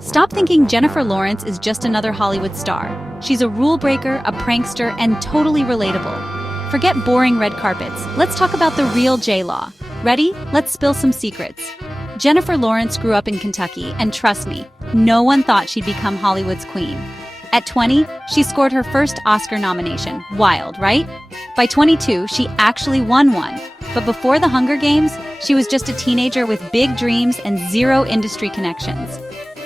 Stop thinking Jennifer Lawrence is just another Hollywood star. She's a rule breaker, a prankster, and totally relatable. Forget boring red carpets. Let's talk about the real J-Law. Ready? Let's spill some secrets. Jennifer Lawrence grew up in Kentucky, and trust me, no one thought she'd become Hollywood's queen. At 20, she scored her first Oscar nomination. Wild, right? By 22, she actually won one. But before the Hunger Games, she was just a teenager with big dreams and zero industry connections.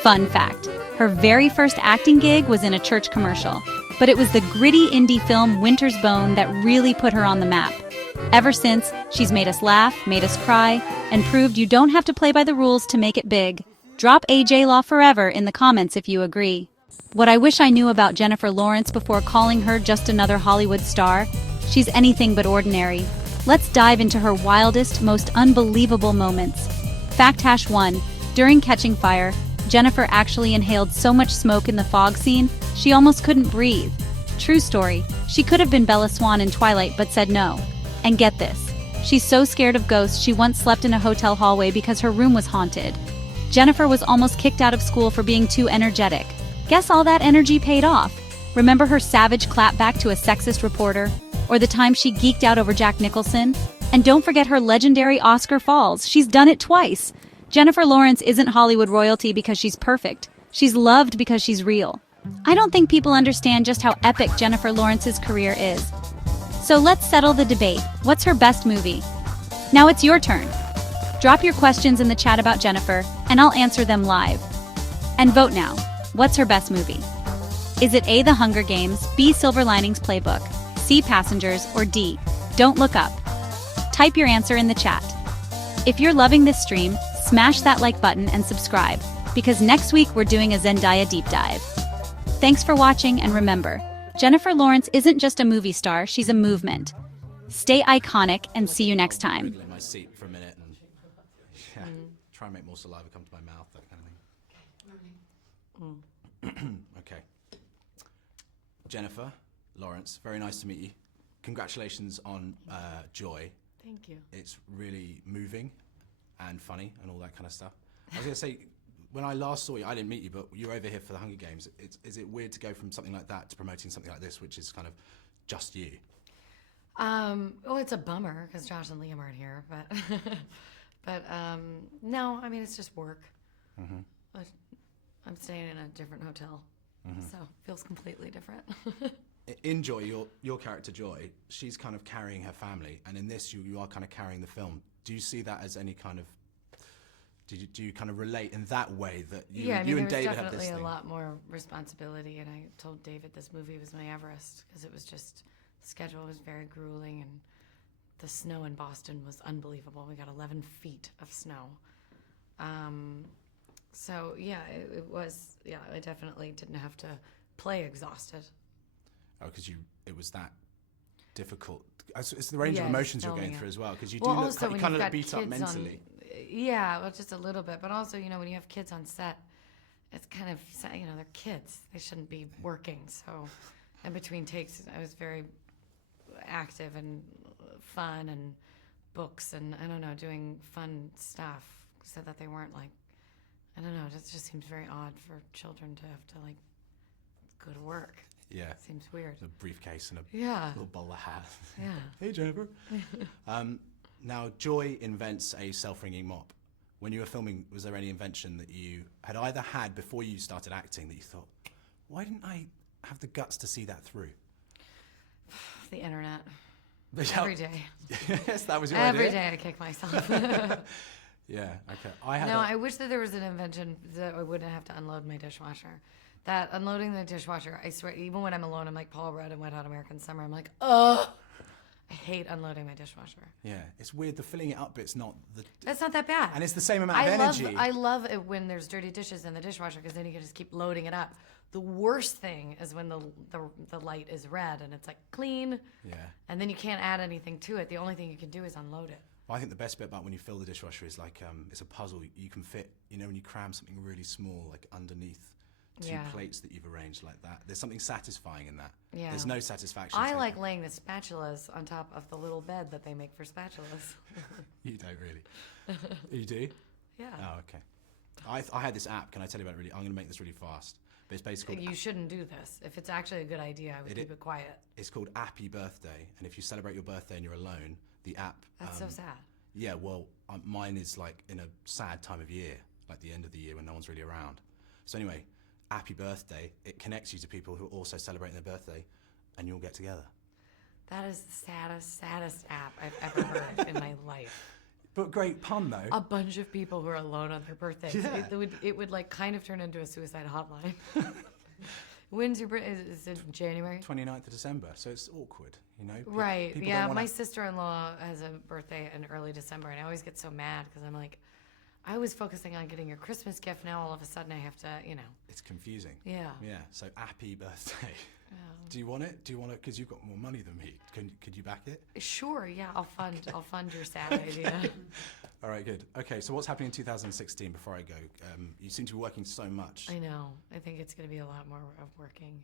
Fun fact, her very first acting gig was in a church commercial. But it was the gritty indie film Winter's Bone that really put her on the map. Ever since, she's made us laugh, made us cry, and proved you don't have to play by the rules to make it big. Drop AJ Law forever in the comments if you agree. What I wish I knew about Jennifer Lawrence before calling her just another Hollywood star? She's anything but ordinary. Let's dive into her wildest, most unbelievable moments. Fact hash 1. During Catching Fire, Jennifer actually inhaled so much smoke in the fog scene, she almost couldn't breathe. True story, she could have been Bella Swan in Twilight but said no. And get this, she's so scared of ghosts she once slept in a hotel hallway because her room was haunted. Jennifer was almost kicked out of school for being too energetic. Guess all that energy paid off. Remember her savage clapback to a sexist reporter? Or the time she geeked out over Jack Nicholson? And don't forget her legendary Oscar falls. She's done it twice. Jennifer Lawrence isn't Hollywood royalty because she's perfect. She's loved because she's real. I don't think people understand just how epic Jennifer Lawrence's career is. So let's settle the debate. What's her best movie? Now it's your turn. Drop your questions in the chat about Jennifer, and I'll answer them live. And vote now. What's her best movie? Is it A, The Hunger Games, B, Silver Linings Playbook, C, Passengers, or D, Don't Look Up? Type your answer in the chat. If you're loving this stream, smash that like button and subscribe, because next week we're doing a Zendaya deep dive. Thanks for watching, and remember, Jennifer Lawrence isn't just a movie star, she's a movement. Stay iconic, and see you next time. In my seat for a minute and try and make more saliva come to my mouth, that kind of thing. Okay. Jennifer Lawrence, very nice to meet you. Congratulations on Joy. Thank you. It's really moving and funny and all that kind of stuff. I was going to say, when I last saw you, I didn't meet you, but you were over here for the Hunger Games. Is it weird to go from something like that to promoting something like this, which is kind of just you? Well, it's a bummer because Josh and Liam aren't here, but no, I mean, it's just work. I'm staying in a different hotel, so it feels completely different. In Joy, your character Joy, she's kind of carrying her family, and in this, you are kind of carrying the film. Do you see that as any kind of? Do you kind of relate in that way that you and David have this thing? Yeah, there was definitely a lot more responsibility, and I told David this movie was my Everest because it was just the schedule was very grueling, and the snow in Boston was unbelievable. We got 11 feet of snow. So yeah, it was. Yeah, I definitely didn't have to play exhausted. Oh, because it was that difficult. It's the range of emotions you're going through as well, because you do look kind of beat up mentally. Yeah, well, just a little bit. But also, when you have kids on set, it's kind of, they're kids. They shouldn't be working. So in between takes, I was very active and fun and books and, I don't know, doing fun stuff so that they weren't like, I don't know, it just seems very odd for children to have to, like, go to work. Yeah. Seems weird. A briefcase and a little bowler hat. Yeah. Hey, Jennifer. Now, Joy invents a self-ringing mop. When you were filming, was there any invention that you had either had before you started acting that you thought, why didn't I have the guts to see that through? The internet. Every day. Yes, that was your idea? Every day I kick myself. Yeah, okay. I wish that there was an invention that I wouldn't have to unload my dishwasher. That unloading the dishwasher, I swear, even when I'm alone, I'm like Paul Rudd in Wet Hot American Summer. I'm like, ugh. I hate unloading my dishwasher. Yeah, it's weird. The filling it up bit's not the... That's not that bad. And it's the same amount of energy. I love it when there's dirty dishes in the dishwasher because then you can just keep loading it up. The worst thing is when the light is red and it's like clean. Yeah. And then you can't add anything to it. The only thing you can do is unload it. Well, I think the best bit about when you fill the dishwasher is like it's a puzzle. You can fit, when you cram something really small like underneath two plates that you've arranged like that. There's something satisfying in that. Yeah. There's no satisfaction. I like laying the spatulas on top of the little bed that they make for spatulas. You don't really. You do? Yeah. Oh, okay. I had this app. Can I tell you about it really? I'm going to make this really fast. But it's basically You shouldn't do this. If it's actually a good idea, I would keep it quiet. It's called Appy Birthday, and if you celebrate your birthday and you're alone, the app. That's so sad. Yeah, well, mine is like in a sad time of year, like the end of the year when no one's really around. So anyway, Happy Birthday, it connects you to people who are also celebrating their birthday, and you'll get together. That is the saddest app I've ever heard in my life. But great pun, though. A bunch of people who are alone on their birthdays. Yeah. It would like kind of turn into a suicide hotline. When's your birthday? Is it January? 29th of December, so it's awkward, you know? Right, people yeah. don't wanna- My sister-in-law has a birthday in early December, and I always get so mad because I'm like, I was focusing on getting your Christmas gift. Now all of a sudden I have to, It's confusing. Yeah. Yeah, so Happy Birthday. Oh. Do you want it? Because you've got more money than me. Could you back it? Sure, yeah. I'll fund your sad idea. All right, good. Okay, so what's happening in 2016 before I go? You seem to be working so much. I know. I think it's going to be a lot more of working.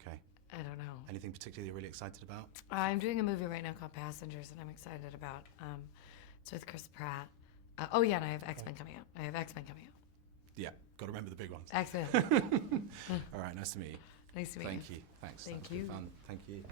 Okay. I don't know. Anything particularly you're really excited about? I'm doing a movie right now called Passengers, and I'm excited about. It's with Chris Pratt. Oh yeah, and I have X-Men coming out. Yeah, got to remember the big ones. X-Men. All right, nice to meet you. Nice to meet you. Thank you. Thanks. Thank That was good you. fun. Thank you.